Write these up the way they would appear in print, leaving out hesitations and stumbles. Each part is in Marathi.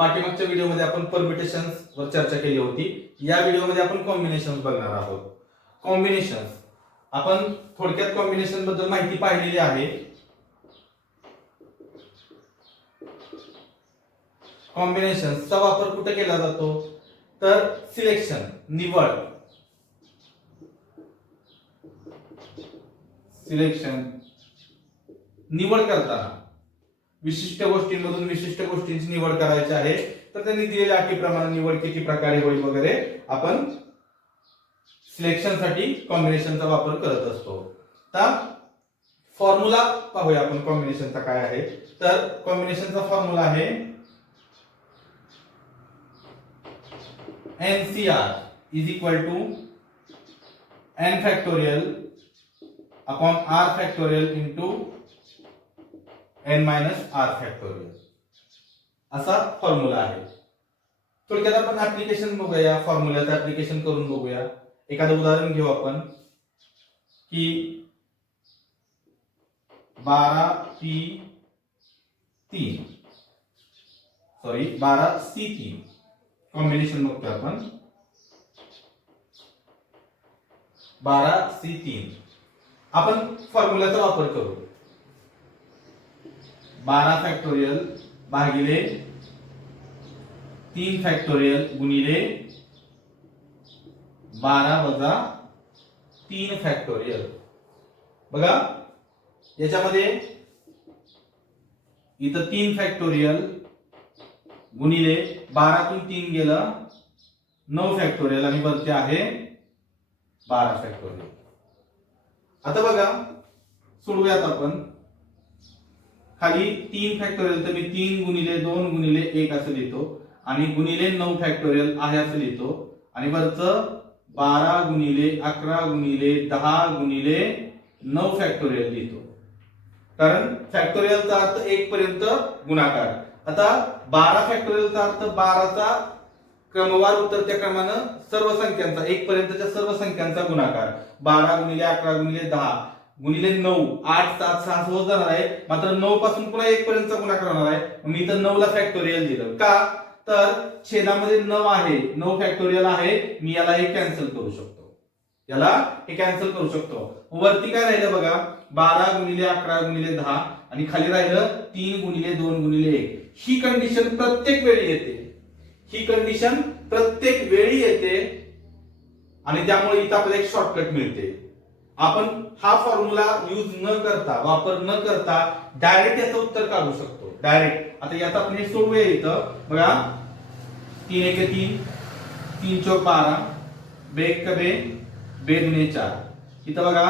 पाठीमागच्या व्हिडिओमध्ये आपण परम्युटेशन्स वर चर्चा केली होती. या व्हिडिओमध्ये आपण कॉम्बिनेशन्स बघणार आहोत. कॉम्बिनेशन्स आपण थोडक्यात कॉम्बिनेशन बद्दल माहिती पाहिलेली आहे. कॉम्बिनेशन्सचा वापर कुठे केला जातो तर सिलेक्शन निवड करताना विशिष्ट गोष्टींमधून विशिष्ट गोष्टींची निवड करायची आहे तर त्यांनी दिलेल्या अटीप्रमाणे निवड किती प्रकारे होईल वगैरे आपण सिलेक्शन साठी कॉम्बिनेशनचा वापर करत असतो. तर फॉर्म्युला पाहूया आपण कॉम्बिनेशनचा काय आहे. तर कॉम्बिनेशनचा फॉर्म्युला आहे NCR is equal to n factorial upon r factorial into n minus r factorial असा फॉर्म्युला आहे. थोडक्यात आपण ऍप्लिकेशन बघूया, फॉर्म्युल्याचं ऍप्लिकेशन करून बघूया. एखादं उदाहरण घेऊ आपण की 12C3 कॉम्बिनेशन बघतोय आपण. 12C3 आपण फॉर्म्युल्याचा वापर करू. 12 फॅक्टोरियल भागिले 3 फॅक्टोरियल गुणिले 12 वजा 3 फॅक्टोरियल. बघा याच्यामध्ये इथं 3 फॅक्टोरियल गुणिले 12 तून 3 गेलं 9 फॅक्टोरियल आणि वरती आहे 12 फॅक्टोरियल. आता बघा सोडवूयात आपण. खाली 3 फॅक्टोरियल तर मी 3 गुणिले 2 गुणिले 1 असं लिहितो आणि गुणिले 9 फॅक्टोरियल आहे असं लिहितो आणि वरचं 12 गुणिले 11 गुणिले 10 गुणिले 9 फॅक्टोरियल लिहितो. कारण फॅक्टोरियलचा अर्थ 1 पर्यंत गुणाकार. आता 12 फॅक्टोरियलचा अर्थ 12चा क्रमवार उतरत्या क्रमानं सर्व संख्यांचा 1 पर्यंतच्या सर्व संख्यांचा गुणाकार. 12 गुणिले 11 गुणिले 10 गुणिले 9 8 7 6 होत जाणार आहे. मात्र 9 पासून पुन्हा 1 पर्यंतचा गुणाकार होणार आहे. मी इथं 9 ला फॅक्टोरियल दिलं का तर छेदामध्ये 9 आहे, 9 फॅक्टोरियल आहे. मी याला हे कॅन्सल करू शकतो, वरती काय राहिलं बघा 12 गुणिले 11 गुणिले 10 आणि खाली राहिलं 3 गुणिले 2 गुणिले 1. ही कंडिशन प्रत्येक वेळी येते आणि त्यामुळे इथं आपल्याला एक शॉर्टकट मिळते. आपण हा फॉर्म्युला वापर न करता डायरेक्ट याचं उत्तर काढू शकतो. डायरेक्ट आता यात आपण हे सोडवूया. इथं बघा 3 1 3 3 4 12 2 1 2 2 दुने 4. इथं बघा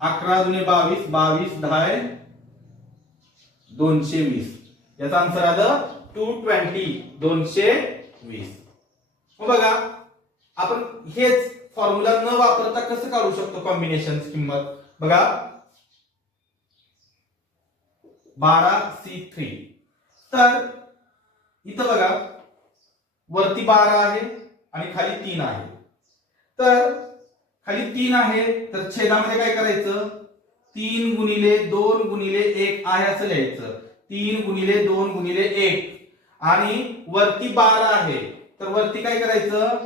11 दुने 22 22 10 220. याचा आन्सर आलं 220 220. मग बघा आपण हेच फॉर्म्युला न वापरता कसं काढू शकतो कॉम्बिनेशनची किंमत. बघा 12C3 तर इथं बघा वरती 12 आहे आणि खाली 3 आहे. तर खाली 3 आहे तर छेदामध्ये काय करायचं 3 गुणिले 2 गुणिले 1 आहे असं लिहायचं. 3 गुणिले 2 गुणिले 1 आणि वरती 12 आहे तर वरती काय करायचं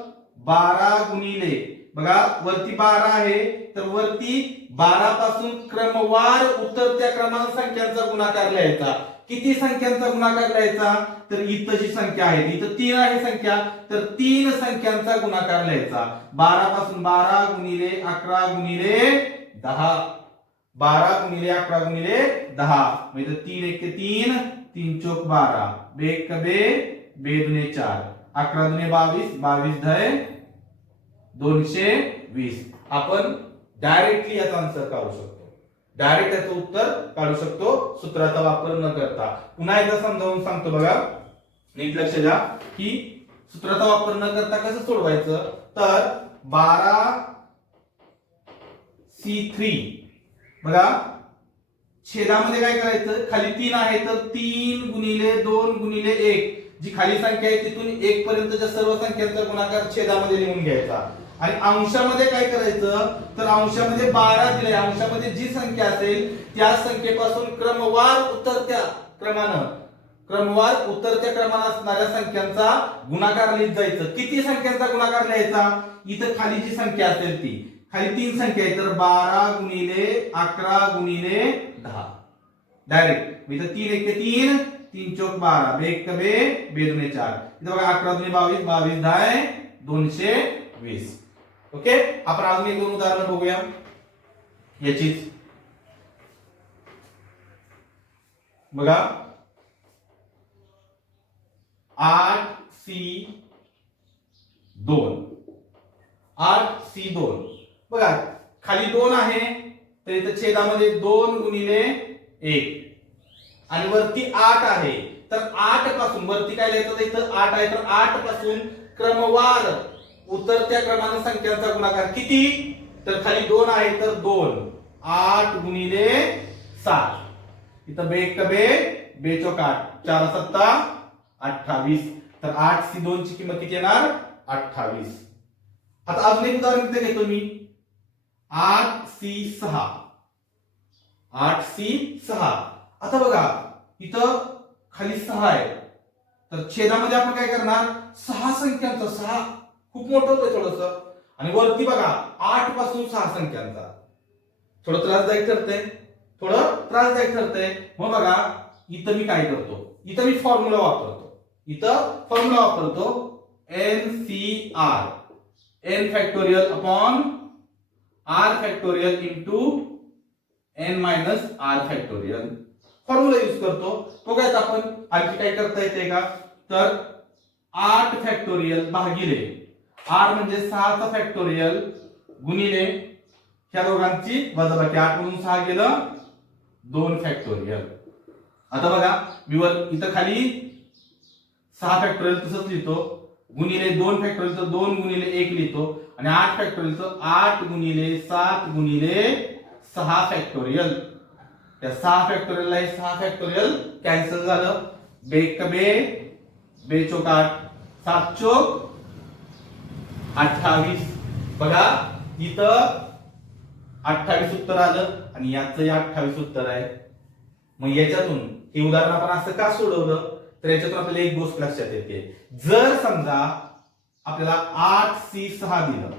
12 गुणिले बघा वरती 12 आहे तर वरती 12 पासून क्रमवार उतरत्या क्रमांक संख्यांचा गुणाकार लिहायचा. किती संख्यांचा गुणाकार लिहायचा तर इथं जी संख्या आहे इथं 3 आहे संख्या तर 3 संख्यांचा गुणाकार लिहायचा. 12 पासून 12 गुणिले 11 गुणिले 10 12 गुणिले 11 गुणिले 10 म्हणजे 3 1 3 3 चौक 12 2 1 2 2 दुने 4 11 दुने 22 22 10 220. आपण डायरेक्टली याचा आन्सर काढू शकतो, डायरेक्ट याचं उत्तर काढू शकतो सूत्राचा वापर न करता. पुन्हा एकदा समजावून सांगतो बघा, नीट लक्ष द्या की सूत्राचा वापर न करता कसं सोडवायचं. तर 12C3 बघा छेदामध्ये काय करायचं खाली 3 आहे तर 3 गुणिले 2 गुणिले 1 जी खाली संख्या आहे तिथून 1 पर्यंतच्या सर्व संख्यांचा गुणाकार छेदामध्ये लिहून घ्यायचा. आणि अंशामध्ये काय करायचं तर अंशामध्ये 12 दिले, अंशामध्ये जी संख्या असेल त्या संख्येपासून क्रमवार उतरत्या क्रमानं क्रमवार उतरत्या क्रमाने असणाऱ्या संख्यांचा गुणाकार लिहित जायचं. किती संख्यांचा गुणाकार लिहायचा? इथं खाली जी संख्या असेल ती, खाली 3 संख्या आहे तर 12 गुणिले 11 गुणिले 10 डायरेक्ट. इथं 3 1 3, 3 चौक 12, बे 1 बे, बे 2 4. इथं बघा 11 2 22, 22 10 220. ओके. आपण अजून एक 2 उदाहरण बघूया याचीच. बघा 8C2, 8C2. बघा खाली 2 आहे तर इथं छेदामध्ये 2 गुणिले 1 आणि वरती 8 आहे तर 8 पासून वरती काय लिहायचं? इथं 8 आहे तर 8 पासून क्रमवार उतरत्या क्रमाने संख्यांचा गुणाकार किती? तर खाली 2 आहे तर 2, 8 गुणिले 7. इथं बे 1 बे, बे चौक 8, 4 7 28. तर 8C2 ची किंमत किती येणार? 28. आता अजून एक उदाहरण इथे घेतो मी. 8C6, 8C6. आता बघा इथं खाली 6 आहे तर छेदामध्ये आपण काय करणार? 6 संख्यांचा, 6 खूप मोठं होतं थोडंसं, आणि वरती बघा 8 पासून 6 संख्यांचा. थोडं त्रासदायक ठरतंय, थोडं त्रासदायक ठरतंय. मग बघा इथं मी काय करतो? इथं मी फॉर्म्युला वापरतो. इथं फॉर्म्युला वापरतो NCR, n factorial upon r factorial into n minus r factorial. Formula use करतो. बघूयात आपण आणखी काय करता येते का? तर 8 फॅक्टोरियल भागिले r म्हणजे 6 चा फॅक्टोरियल गुणिले ह्या दोघांची वजाबाकी. 8 मधून 6 गेलं 2 फॅक्टोरियल. आता बघा मी वर इथं खाली 6 फॅक्टोरियल तसंच लिहितो, गुणिले 2 फॅक्टोरियल तर 2 गुणिले 1 लिहितो, आणि 8 फॅक्टोरियल तर 8 गुणिले 7 गुणिले 6 फॅक्टोरियल. त्या 6 फॅक्टोरियल ला 6 फॅक्टोरियल कॅन्सल झालं. बे 1 बे, बे चौक 8, 7 चौक 28. बघा इथं 28 उत्तर आलं आणि याचं 28 उत्तर आहे. मग याच्यातून हे उदाहरण आपण असं का सोडवलं? तर याच्यातून आपल्याला एक गोष्ट लक्षात येते. जर समजा आपल्याला 8C6 दिलं,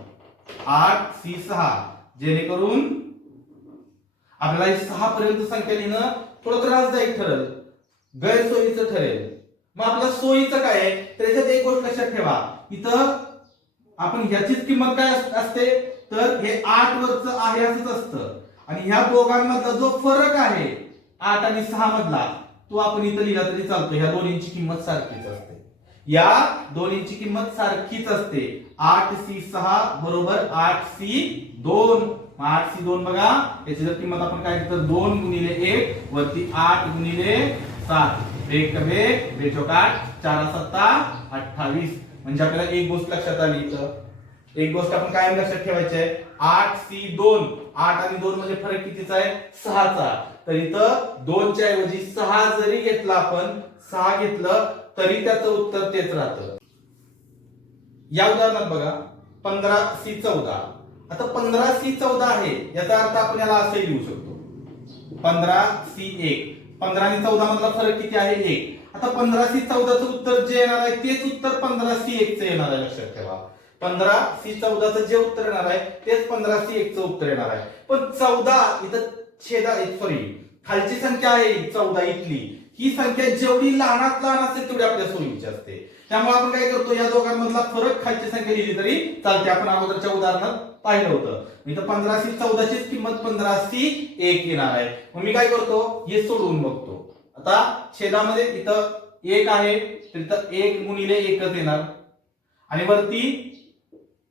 8C6, जेणेकरून आपल्याला 6 पर्यंत संख्या लिहिणं थोडं त्रासदायक ठरेल, गैरसोयीचं ठरेल. मग आपल्या सोयीचं काय आहे? तर याच्यात एक गोष्ट लक्षात ठेवा. इथं आपण ह्याचीच किंमत काय असते? तर हे 8 वरचं आहे असंच असतं, आणि ह्या दोघांमधला जो फरक आहे 8 आणि 6 मधला तो आपण इथं लिहिला तरी चालतो. ह्या दोन्हींची किंमत सारखीच असते. या दोन्हींची किंमत सारखीच असते. 8C6 बरोबर 8C2. 8C2 बघा याची जर किंमत आपण काय तर 2 गुणिले 1 वरती 8 गुणिले 7, बे 1 बे, बे चौक 8, 4 7 28. म्हणजे आपल्याला एक गोष्ट लक्षात आली. इथं एक गोष्ट आपण कायम लक्षात ठेवायची आहे. 8C2, 8 आणि 2 मध्ये फरक कितीचा आहे? 6चा. तर इथं 2 च्या ऐवजी 6 जरी घेतला आपण, 6 घेतलं तरी त्याचं उत्तर तेच राहतं. या उदाहरणात बघा 15C14. आता 15C14 आहे याचा अर्थ आपण याला असंही लिहू शकतो 15C1. 15 आणि 14 मधला फरक किती आहे? 1. आता 15C14 चं उत्तर जे येणार आहे तेच उत्तर 15C1 चं येणार आहे. लक्षात ठेवा 15C14 चं जे उत्तर येणार आहे तेच 15C1 चं उत्तर येणार आहे. पण 14 इथं सॉरी खालची संख्या आहे 14 इथली, ही संख्या जेवढी लहानात लहान असेल तेवढी आपल्या सोयीची असते. त्यामुळे आपण काय करतो? या दोघांमधला फरक खालची संख्या लिहिली तरी चालते. आपण अगोदरच्या उदाहरणात पाहिलं होतं. इथं 15C14 चीच किंमत 15C1 येणार आहे. मग मी काय करतो? हे सोडवून बघतो. आता छेदामध्ये इथं 1 आहे तर इथं 1 गुणिले 1च येणार, आणि वरती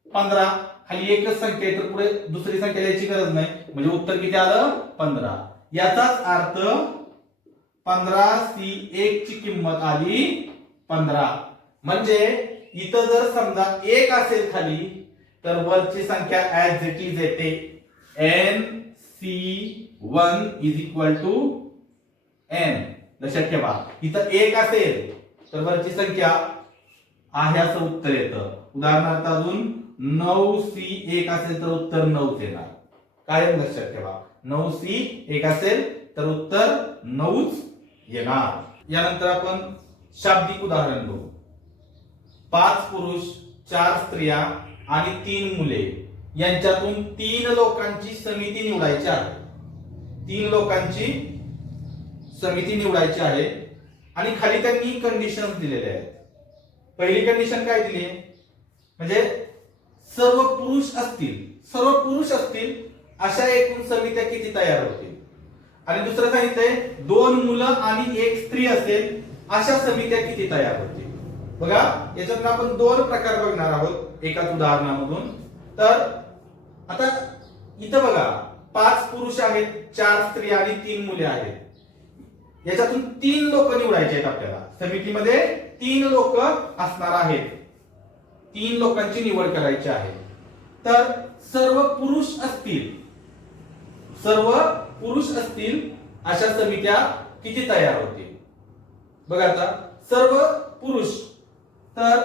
15, खाली एकच संख्या आहे तर पुढे दुसरी संख्या लिहायची गरज नाही. म्हणजे उत्तर किती आलं? 15. याचाच अर्थ 15C1 ची किंमत आली 15. म्हणजे इथं जर समजा 1 असेल खाली तर वरची संख्या ऍज इट इज येते. NC1 is equal to n. लक्षात ठेवा इथं 1 असेल तर वरची संख्या आहे असं उत्तर येतं. उदाहरणार्थ अजून 9C1 असेल तर उत्तर 9 येणार. कायम लक्षात ठेवा 9C1 असेल तर उत्तर 9 येणार. यानंतर आपण शाब्दिक उदाहरण बघू. 5 पुरुष 4 स्त्रिया आणि 3 मुले यांच्यातून 3 लोकांची समिती निवडायची आहे. 3 लोकांची समिती निवडायची आहे आणि खाली त्यांनी कंडिशन्स दिलेले आहेत. पहिली कंडिशन काय दिली आहे, म्हणजे सर्व पुरुष असतील अशा एकूण समित्या किती तयार होतील. आणि दुसरं सांगितलंय 2 मुलं आणि 1 स्त्री असेल अशा समित्या किती तयार होतील. बघा याच्यातून आपण 2 प्रकार बघणार आहोत एकाच उदाहरणामधून. तर आता इथं बघा 5 पुरुष आहेत, 4 स्त्री आणि 3 मुले आहेत. याच्यातून 3 लोक निवडायचे आहेत आपल्याला. समितीमध्ये 3 लोक असणार आहेत. 3 लोकांची निवड करायची आहे. तर सर्व पुरुष असतील अशा समित्या किती तयार होतील. बघा आता सर्व पुरुष, तर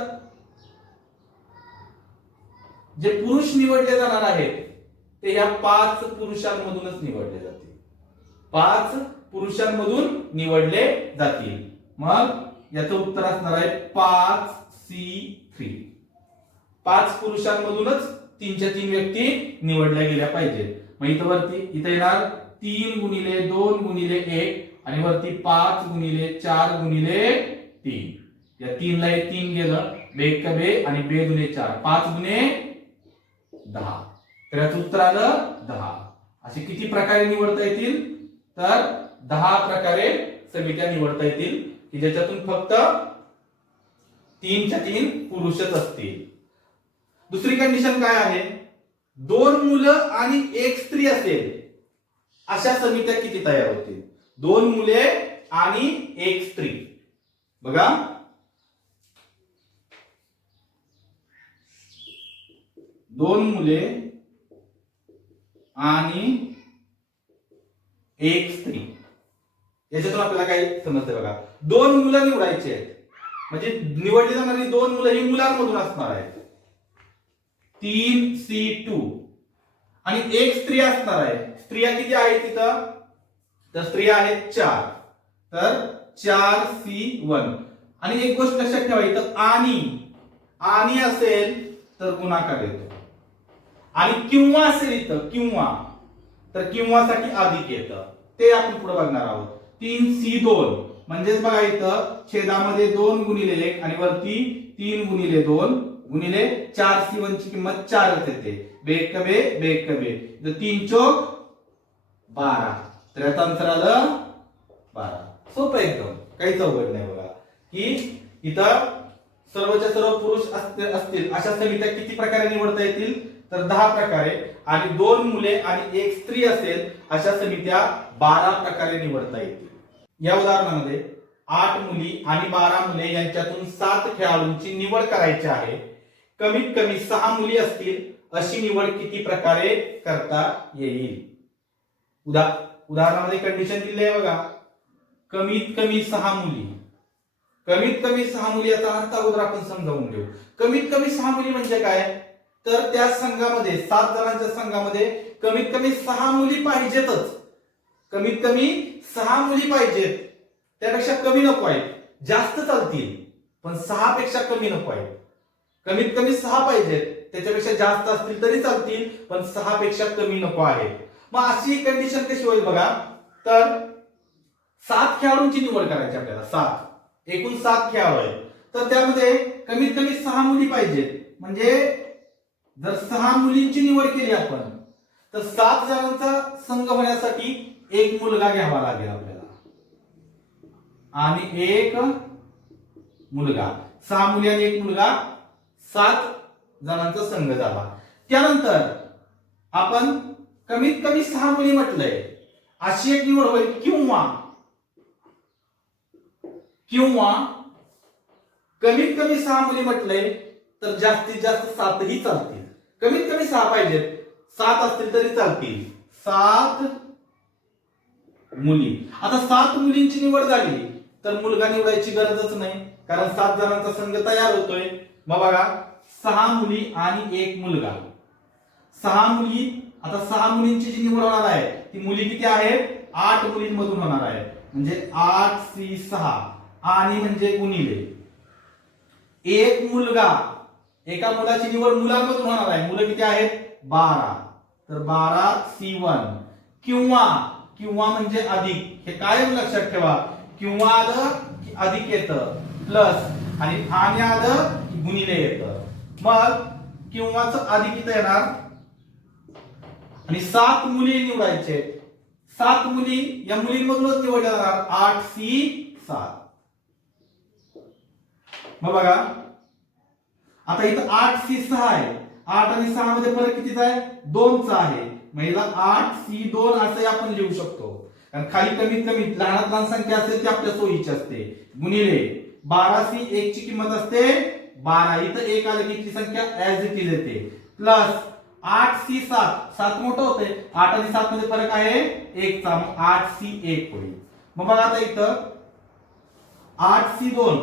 जे पुरुष निवडले जाणार आहेत ते या 5 पुरुषांमधूनच निवडले जातील. 5 पुरुषांमधून निवडले जातील. मग याचं उत्तर असणार आहे 5C3. 5 पुरुषांमधूनच 3च्या 3 व्यक्ती निवडल्या गेल्या पाहिजेत. मग इथं वरती इथे येणार 3 गुणिले 2 गुणिले 1 आणि वरती 5 गुणिले 4 गुणिले 3. या 3 ला 3 गेलं, बेक का बे आणि बे दुने 4, 5 गुणे 10. तर याचं उत्तर आलं 10. असे किती प्रकारे निवडता येतील, तर 10 प्रकारे समित्या निवडता येतील की ज्याच्यातून फक्त 3च्या 3 पुरुषच असतील. दुसरी कंडिशन काय आहे, 2 मुलं आणि 1 स्त्री असेल अशा समित्या किती तयार होतील. 2 मुले आणि 1 स्त्री. बघा 2 मुले आणि 1 स्त्री. याच्यातून आपल्याला काय समजतंय बघा. 2 मुलं निवडायची आहेत, म्हणजे निवडली जाणारी 2 मुलं ही मुलांमधून असणार आहेत. 3C2 आणि 1 स्त्री असणार आहे. स्त्रिया किती आहेत तिथं, तर स्त्रिया आहेत 4, तर 4C1. आणि एक गोष्ट लक्षात ठेवा, इथं आणि असेल तर गुणाकार येतो आणि किंवा असेल इथं तर किंवा साठी अधिक येतं. ते आपण पुढे बघणार आहोत. 3C2 म्हणजेच बघा इथं छेदामध्ये 2 गुणिले 1 आणि वरती 3 गुणिले 2 गुणिले 4C1 ची किंमत 4 येते. बेक कबे 3 चौक 12. तर याचं आन्सर आलं 12. सोपं एकदम, काहीच अवघड नाही. बघा की इथं सर्वच्या सर्व पुरुष असतील अशा समित्या किती प्रकारे निवडता येतील, तर 10 प्रकारे. आणि 2 मुले आणि 1 स्त्री असेल अशा समित्या 12 प्रकारे निवडता येतील. या उदाहरणामध्ये 8 मुली आणि 12 मुले यांच्यातून 7 खेळाडूंची निवड करायची आहे. कमीत कमी 6 मुली असतील अशी निवड किती प्रकारे करता येईल. उदाहरणामध्ये कंडिशन दिली आहे बघा, कमीत कमी 6 मुली. कमीत कमी 6 मुली याचा अर्थ अगोदर आपण समजावून घेऊ. कमीत कमी 6 मुली म्हणजे काय, तर त्या संघामध्ये 7 जणांच्या संघामध्ये कमीत कमी 6 मुली पाहिजेतच. कमीत कमी 6 मुली पाहिजेत, त्यापेक्षा कमी नको आहेत. जास्त चालतील पण 6 पेक्षा कमी नको आहेत. कमीत कमी 6 पाहिजेत, त्याच्यापेक्षा जास्त असतील तरी चालतील पण 6 पेक्षा कमी नको आहेत. मग अशी कंडिशन कशी होईल बघा, तर 7 खेळाडूंची निवड करायची आपल्याला. 7 एकूण 7 खेळाडू आहेत, तर त्यामध्ये कमीत कमी 6 मुली पाहिजेत. म्हणजे जर 6 मुलींची निवड केली आपण तर 7 जणांचा संघ होण्यासाठी 1 मुलगा घ्यावा लागेल आपल्याला आणि 1 मुलगा. 6 मुली आणि 1 मुलगा, 7 जणांचा संघ झाला. त्यानंतर आपण कमीत कमी 6 मुली म्हटलंय अशी एक निवड होईल, किंवा कमीत कमी 6 मुली म्हटलंय तर जास्तीत जास्त 7 ही चालतील. कमीत कमी 6 पाहिजेत, 7 असतील तरी चालतील. 7 मुली. आता 7 मुलींची निवड झाली तर मुलगा निवडायची गरजच नाही, कारण 7 जणांचा संघ तयार होतोय. मग बघा 6 मुली आणि 1 मुलगा. 6 मुली. आता 6 मुलींची जी निवड होणार आहे ती मुली किती आहेत, 8 मुलींमधून होणार आहे. म्हणजे 8C6 आणि म्हणजे गुणिले एक मुलगा, एका मुलाची निवड मुलांमधून होणार आहे. मुलं किती आहेत? 12. तर 12C1 किंवा किंवा म्हणजे अधिक, हे कायम लक्षात ठेवा. किंवा आलं की अधिक येतं, प्लस आणि आलं की गुणिले येतं. मग किंवाच अधिक इथं येणार आणि 7 मुली निवडायचे. 7 मुली, या मुलींमधूनच निवडल्या जाणार 8C7. मग बघा आता इथं 8C6 आहे. 8 आणि 6 मध्ये फरक कितीचा आहे? 2चा आहे. मग हिला 8C2 असं आपण लिहू शकतो. कारण खाली कमीत कमी लहानात लहान संख्या असेल ती आपल्या सोयीची असते. गुणिले 12C1 ची किंमत असते 12. इथं 1 आलं की ती संख्या ऍज इट इज येते. प्लस 8C7, 7 मोठं होते. 8 आणि 7 मध्ये फरक आहे 1 चा. मग 8C1 होईल. मग बघा आता इथं 8C2,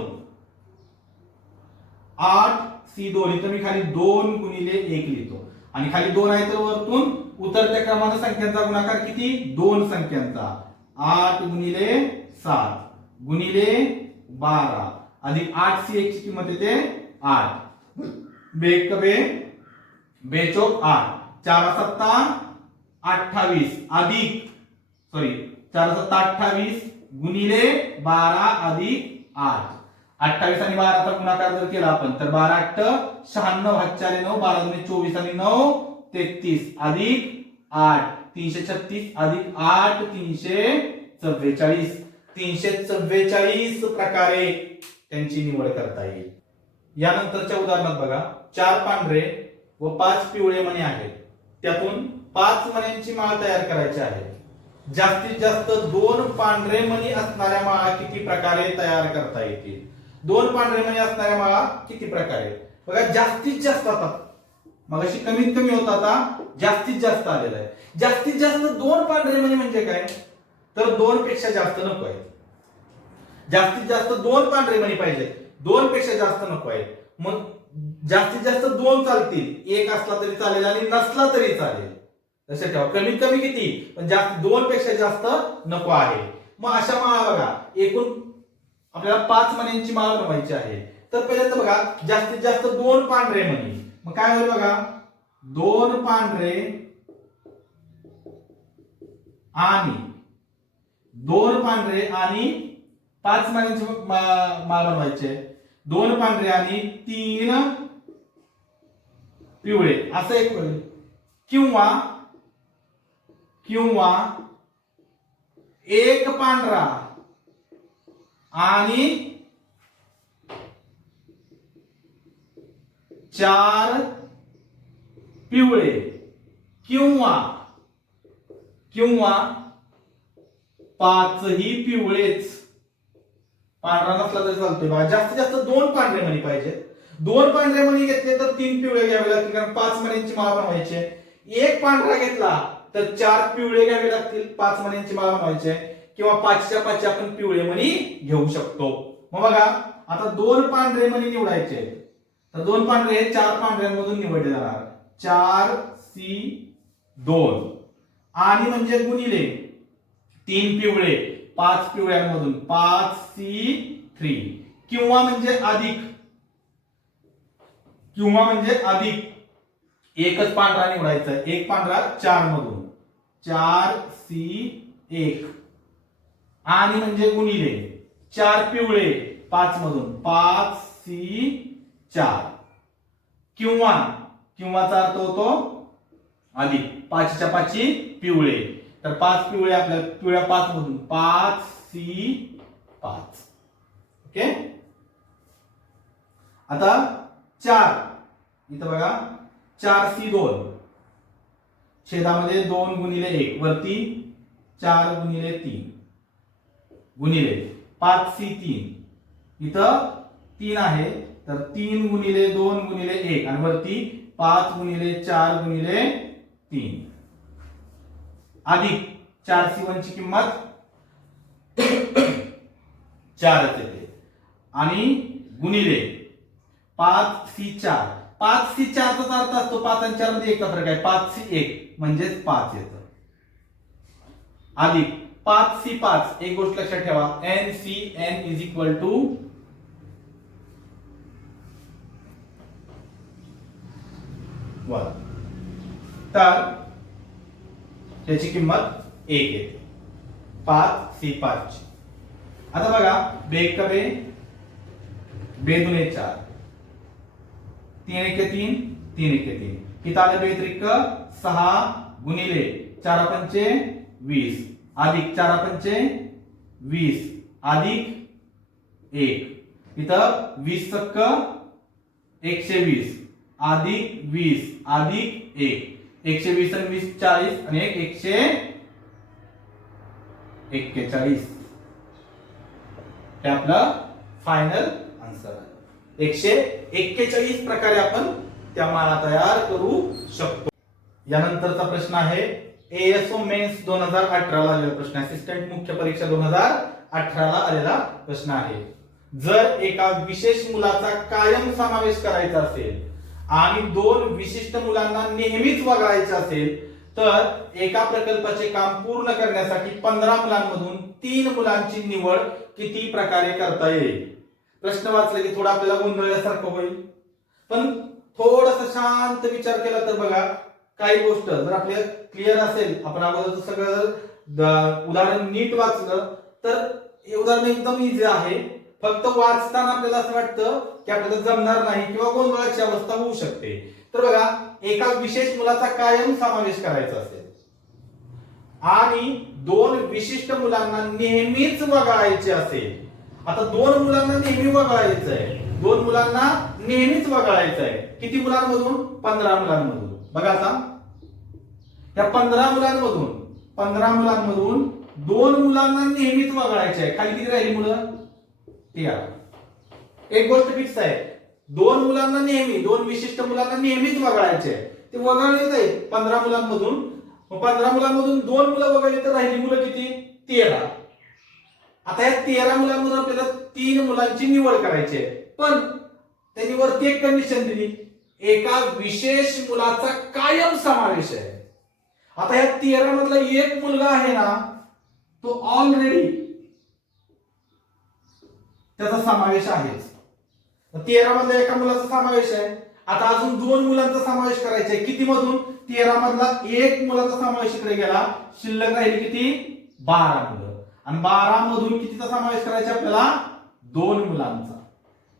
8C2 इथं मी खाली 2 गुणिले 1 लिहितो. आणि खाली 2 आहे तर वरतून उतरत्या क्रमाने संख्यांचा गुणाकार किती? 2 संख्यांचा. 8 गुणिले 7 गुणिले 12 अधिक 8C1 ची किंमत येते 8. बेक बे बेचोक 8. 4 7 28 अधिक 4 7 28 गुणिले 12 अधिक 8. 28 आणि 12चा गुणाकार जर केला आपण तर 12 8 96 हात 4 9 12 दुणे 24 आणि 9 33 अधिक 8 336 अधिक 8 344. 344 प्रकारे त्यांची निवड करता येईल. यानंतरच्या उदाहरणात बघा 4 पांढरे व 5 पिवळे मणी आहेत. त्यातून 5 मण्यांची माळ तयार करायची आहे. जास्तीत जास्त 2 पांढरे मणी असणाऱ्या माळा किती प्रकारे तयार करता येतील? 2 पांढरे मणी असणाऱ्या माळा किती प्रकारे? बघा जास्तीत जास्त आता मगाशी कमीत कमी होता, आता जास्तीत जास्त आलेला आहे. जास्तीत जास्त 2 पांढरे मणी म्हणजे काय? तर 2 पेक्षा जास्त नको आहे. जास्तीत जास्त 2 पांढरे मणी पाहिजे, 2 पेक्षा जास्त नको आहे. मग जास्तीत जास्त 2 चालतील. 1 असला तरी चालेल आणि नसला तरी चालेल. लक्षात ठेवा कमीत कमी किती, पण जास्त 2 पेक्षा जास्त नको आहे. मग अशा माळा बघा एकूण आपल्याला 5 मण्यांची माळ बनवायची आहे. तर पहिल्यांदा बघा जास्तीत जास्त 2 पांढरे मणी. मग काय होईल बघा 2 पांढरे आणि 2 पांढरे आणि 5 मण्यांची माळ बनवायची आहे. 2 पांढरे आणि 3 पिवळे असं एक होईल. किंवा किंवा 1 पांढरा आणि 4 पिवळे किंवा 5ही पिवळेच. पांढरा नसला तरी चालतोय. बघा जास्तीत जास्त 2 पांढरे मणी पाहिजे. 2 पांढरे मणी घेतले तर 3 पिवळे घ्यावे लागतील, कारण 5 मण्यांची माळ बनवायची आहे. 1 पांढरा घेतला तर 4 पिवळे घ्यावे लागतील, 5 मण्यांची माळ बनवायची आहे. किंवा 5च्या 5 आपण पिवळे मणी घेऊ शकतो. मग बघा आता 2 पांढरे मणी निवडायचे. तर 2 पांढरे हे 4 पांढऱ्यांमधून निवडले जाणार. 4C2 आणि म्हणजे गुणिले 3 पिवळे 5 पिवळ्यांमधून 5C3 किंवा म्हणजे अधिक एकच पांढरा निवडायचा आहे. 1 पांढरा 4 मधून 4C1 आणि म्हणजे गुणिले 4 पिवळे 5 मधून 5C4 किंवाचा अर्थ होतो अधिक 5च्या 5 पिवळे. तर 5 पिवळे आपल्या पिवळ्या 5 मधून 5C5. ओके. आता 4 इथं बघा 4C2 छेदामध्ये 2 गुणिले 1 वरती 4 गुणिले 3 गुणिले 5C3 इथं 3 आहे तर 3 गुणिले 2 गुणिले 1 आणि वरती 5 गुणिले 4 गुणिले 3 अधिक 4C1 ची किंमत 4 येते आणि गुणिले 5C4. 5C4 चा अर्थ असतो 5 आणि 4 मध्ये एकचा फरक आहे. 5C1 म्हणजेच 5 येतं. अधिक 5C5 एक गोष्ट लक्षात ठेवा, NCN इज इक्वल टू 1, तर त्याची किंमत 1 येते 5C5 ची. आता बघा, बेक का बे, बे दुने 4, 3 एके 3, 3 एके 3, किती आले बे त्रिक 6 गुणिले 4 पंचे 20 अधिक 4 पंचे 20 अधिक 1, इथं 20 सक्क 120 अधिक 20 अधिक 1, 120 आणि 20 40 आणि 141. हे आपलं फायनल आन्सर आहे. 141 प्रकारे आपण त्या माळा तयार करू शकतो. यानंतरचा प्रश्न आहे एएसओ मेन्स 2018 ला आलेला प्रश्न, असिस्टंट मुख्य परीक्षा 2018 ला आलेला प्रश्न आहे. जर एका विशेष मुलाचा कायम समावेश करायचा असेल आणि 2 विशिष्ट मुलांना नेहमीच वगळायचे असेल तर एका प्रकल्पाचे काम पूर्ण करण्यासाठी 15 मुलांमधून 3 मुलांची निवड किती प्रकारे करता येईल. प्रश्न वाचला की थोडा आपल्याला गोंधळल्यासारखं होईल, पण थोडासा शांत विचार केला तर बघा, काही गोष्ट जर आपल्याला क्लिअर असेल, आपण अगोदर सगळं उदाहरण नीट वाचलं तर हे उदाहरण एकदम इझी आहे. फक्त वाचताना आपल्याला असं वाटतं की आपल्याला जमणार नाही किंवा गोंधळाची अवस्था होऊ शकते. तर बघा, एका विशेष मुलाचा कायम समावेश करायचा असेल आणि 2 विशिष्ट मुलांना नेहमीच वगळायचे असेल. आता 2 मुलांना नेहमी वगळायचं आहे, 2 मुलांना नेहमीच वगळायचं आहे. किती मुलांमधून? 15 मुलांमधून. बघा आता, या 15 मुलांमधून 2 मुलांना नेहमीच वगळायचे आहे. खाली किती राहिली मुलं? 13. एक गोष्ट फिक्स आहे, 2 मुलांना नेहमी, 2 विशिष्ट मुलांना नेहमीच वगळायचे आहे. ते वगळले जाईल 15 मुलांमधून. 15 मुलांमधून 2 मुलं वगळली तर राहिली मुलं किती? 13. आता या 13 मुलांमधून आपल्याला 3 मुलांची निवड करायची आहे, पण त्यांनी वरती एक कंडिशन दिली, एका विशेष मुलाचा कायम समावेश आहे. आता या 13 मधला एक मुलगा आहे ना, तो ऑलरेडी त्याचा समावेश आहेच. 13 मधल्या एका मुलाचा समावेश आहे. आता अजून 2 मुलांचा समावेश करायचा आहे. किती मधून? 13 मधला एक मुलाचा समावेश इकडे गेला, शिल्लक राहिली किती? 12 मुलं. आणि 12 मधून कितीचा समावेश करायचा आपल्याला? 2 मुलांचा.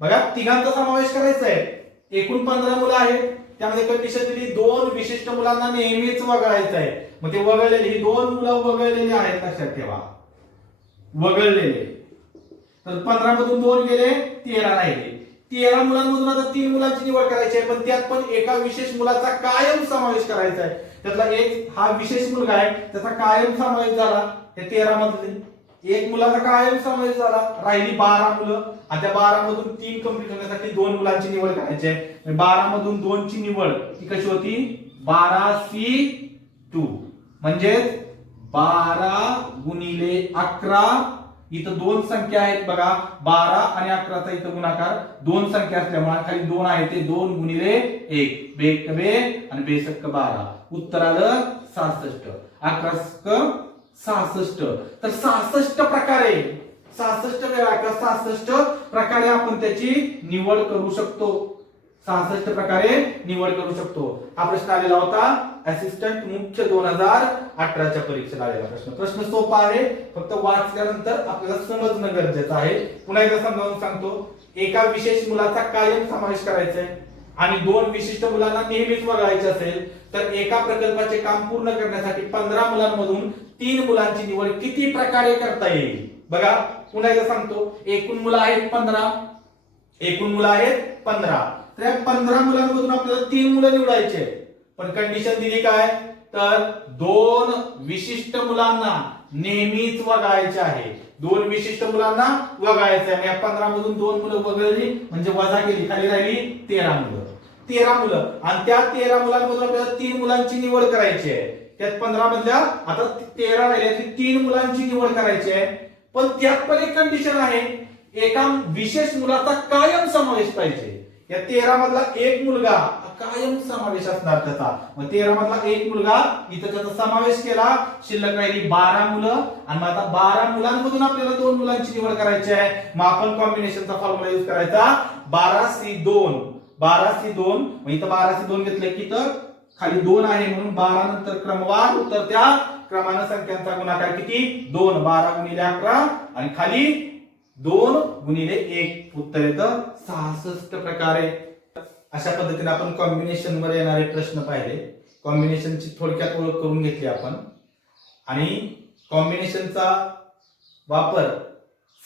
बघा, तिघांचा समावेश करायचा आहे. एकूण 15 मुलं आहेत, त्यामध्ये कंडिशन दिली 2 विशिष्ट मुलांना नेहमीच वगळायचं आहे. मग ते वगळलेले, ही 2 मुलं वगळलेली आहेत, लक्षात ठेवा, वगळलेले. तर 15 मधून 2 गेले, 13 राहिले. 13 मुलांमधून आता 3 मुलांची निवड करायची आहे, पण त्यात पण एका विशेष मुलाचा कायम समावेश करायचा आहे. त्यातला एक हा विशेष मुलगा आहे, त्याचा कायम समावेश झाला. हे 13 मधले एक मुलाचा कायम समावेश झाला, राहिली 12 मुलं. आणि त्या 12 मधून 3 कंप्लीट होण्यासाठी 2 मुलांची निवड करायची आहे. 12 मधून 2 ची निवड ती कशी होती? 12C2 म्हणजे 12 गुणिले 11. इथं 2 संख्या आहेत बघा, 12 आणि 11चा इथं गुणाकार 2 संख्या असल्यामुळे खाली 2 आहे, ते 2 गुणिले 1, बेक बे आणि बेसक्क 12. उत्तर आलं 66. 11 66. तर 66 प्रकारे, 66 वेळा किंवा 66 प्रकारे आपण त्याची निवड करू शकतो. 66 प्रकारे निवड करू शकतो. हा प्रश्न आलेला होता असिस्टंट मुख्य 2018च्या परीक्षेला आलेला प्रश्न. प्रश्न सोपा आहे, फक्त वाचल्यानंतर आपल्याला समजणं गरजेचं आहे. पुन्हा एकदा समजावून सांगतो, एका विशेष मुलाचा कायम समावेश करायचा आहे आणि 2 विशिष्ट मुलांना नेहमीच वगळायचे असेल तर एका प्रकल्पाचे काम पूर्ण करण्यासाठी 15 मुलांमधून 3 मुलांची निवड किती प्रकारे करता येईल. बघा, पुन्हा एकदा सांगतो, एकूण मुलं आहेत 15, एकूण मुलं आहेत 15. तर या 15 मुलांमधून आपल्याला 3 मुलं निवडायचे, पण कंडिशन दिली काय? तर 2 विशिष्ट मुलांना नेहमीच वगळायचे आहे. 2 विशिष्ट मुलांना वगळायचे आहे. या 15 मधून 2 मुलं वगळली म्हणजे वजा केली, खाली राहिली 13 मुलं. 13 मुलं आणि त्या 13 मुलांमधून आपल्याला 3 मुलांची निवड करायची आहे. त्यात 15 मधल्या आता 13 राहिल्या, 3 मुलांची निवड करायची आहे. पण त्यात पण एक कंडिशन आहे, एका विशेष मुलाचा कायम समावेश पाहिजे. या 13 मधला एक मुलगा कायम समावेश असणार त्याचा. मग 13 मधला एक मुलगा इथं त्याचा समावेश केला, शिल्लक राहिली 12 मुलं. आणि मग आता 12 मुलांमधून आपल्याला 2 मुलांची निवड करायची आहे. मग आपण कॉम्बिनेशनचा फॉर्म्युला यूज करायचा 12C2. 12C2 मग इथं 12C2 घेतलं की तर खाली 2 आहे म्हणून 12 नंतर क्रमवार उतरत्या क्रमानं संख्यांचा गुणाकार किती 2. 12 गुणिले 11 आणि खाली 2 गुणिले 1 उत्तर येतं 66 प्रकारे. अशा पद्धतीने आपण कॉम्बिनेशन वर येणारे प्रश्न पाहिले. कॉम्बिनेशनची थोडक्यात ओळख करून घेतली आपण. आणि कॉम्बिनेशनचा वापर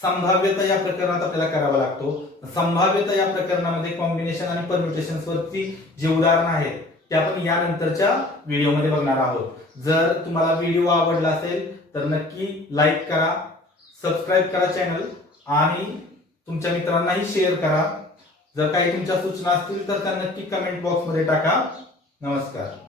संभाव्यता या प्रकरणात आपल्याला करावा लागतो. संभाव्यता या प्रकरणामध्ये कॉम्बिनेशन आणि परम्युटेशन्स वरती जे उदाहरण आहेत ते आपण यानंतरच्या व्हिडिओमध्ये बघणार आहोत. जर तुम्हाला व्हिडिओ आवडला असेल तर नक्की लाईक करा, सबस्क्राईब करा चॅनल आणि तुमच्या मित्रांनाही शेअर करा. जर काही तुमच्या सूचना असतील तर त्या नक्की कमेंट बॉक्समध्ये टाका. नमस्कार.